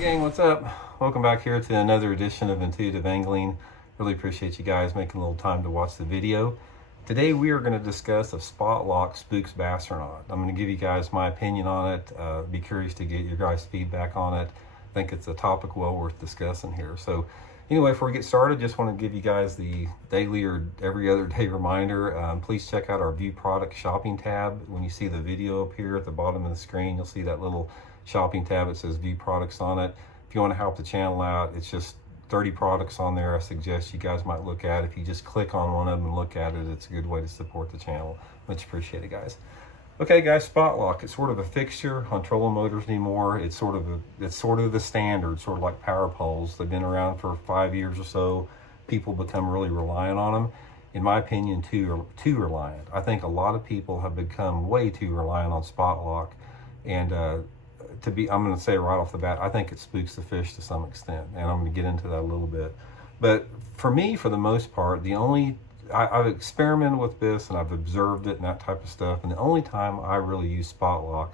Hey gang, what's up? Welcome back here to another edition of Intuitive Angling. Really appreciate you guys making a little time to watch the video. Today we are going to discuss if Spotlock spooks bass or not. I'm going to give you guys my opinion on it. Be curious to get your guys' feedback on it. I think it's a topic well worth discussing here. So anyway, before we get started, just want to give you guys the daily or every other day reminder. Please check out our View Product shopping tab. When you see the video up here at the bottom of the screen, you'll see that little shopping tab. It says View Products on it. If you want to help the channel out, it's just 30 products on there. I suggest you guys might look at. If you just click on one of them and look at it, it's a good way to support the channel. Much appreciated, guys. Okay, guys, Spotlock. It's sort of a fixture on trolling motors anymore. It's sort of the standard, sort of like power poles. They've been around for 5 years or so. People become really reliant on them. In my opinion, too reliant. I think a lot of people have become way too reliant on Spotlock, and I'm going to say right off the bat, I think it spooks the fish to some extent, and I'm going to get into that a little bit. But for me, for the most part, I've experimented with this and I've observed it and that type of stuff, and the only time I really use Spotlock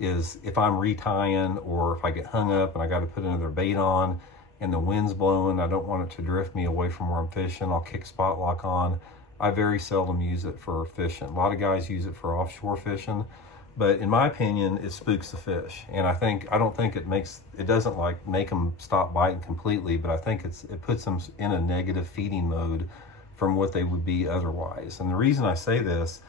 is if I'm retying or if I get hung up and I got to put another bait on and the wind's blowing, I don't want it to drift me away from where I'm fishing. I'll kick Spotlock on. I very seldom use it for fishing. A lot of guys use it for offshore fishing. But in my opinion, it spooks the fish, and I don't think it doesn't like make them stop biting completely, but I think it puts them in a negative feeding mode from what they would be otherwise. And the reason I say this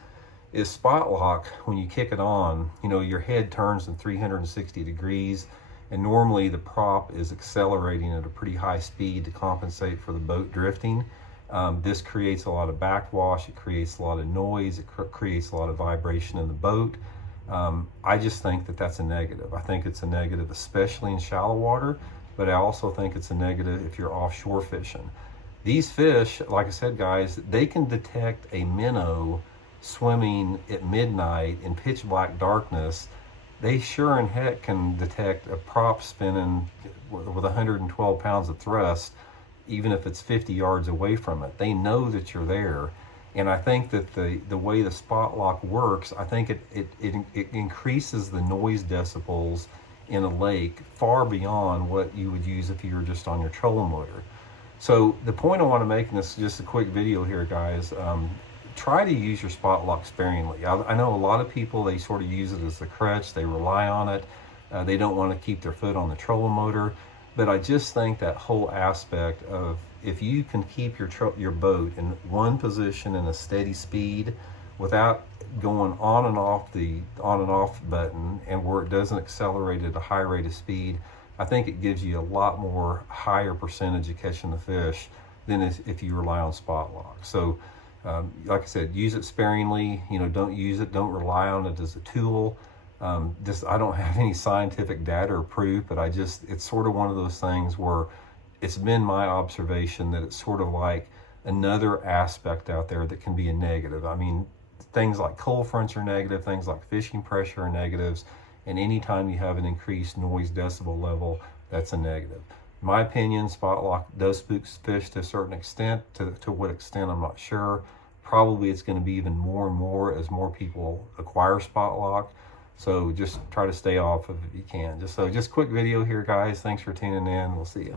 is Spotlock, when you kick it on, you know, your head turns in 360 degrees, and normally the prop is accelerating at a pretty high speed to compensate for the boat drifting. This creates a lot of backwash, it creates a lot of noise, it creates a lot of vibration in the boat. I just think that that's a negative. I think it's a negative, especially in shallow water, but I also think it's a negative if you're offshore fishing. These fish, like I said, guys, they can detect a minnow swimming at midnight in pitch black darkness. They sure in heck can detect a prop spinning with 112 pounds of thrust, even if it's 50 yards away from it. They know that you're there. And I think that the way the Spotlock works, I think it increases the noise decibels in a lake far beyond what you would use if you were just on your trolling motor. So the point I want to make in this, just a quick video here, guys, try to use your Spotlock sparingly. I know a lot of people, they sort of use it as a crutch, they rely on it, they don't want to keep their foot on the trolling motor. But I just think that whole aspect of, if you can keep your boat in one position in a steady speed without going on and off the on and off button, and where it doesn't accelerate at a high rate of speed, I think it gives you a lot more higher percentage of catching the fish than if you rely on Spotlock. So like I said, use it sparingly. You know, don't rely on it as a tool. I don't have any scientific data or proof, but it's sort of one of those things where it's been my observation that it's sort of like another aspect out there that can be a negative. I mean, things like cold fronts are negative, things like fishing pressure are negatives, and anytime you have an increased noise decibel level, that's a negative. In my opinion, Spotlock does spook fish to a certain extent. To what extent, I'm not sure. Probably it's going to be even more and more as more people acquire Spotlock. So just try to stay off of it if you can. Just quick video here, guys. Thanks for tuning in. We'll see you.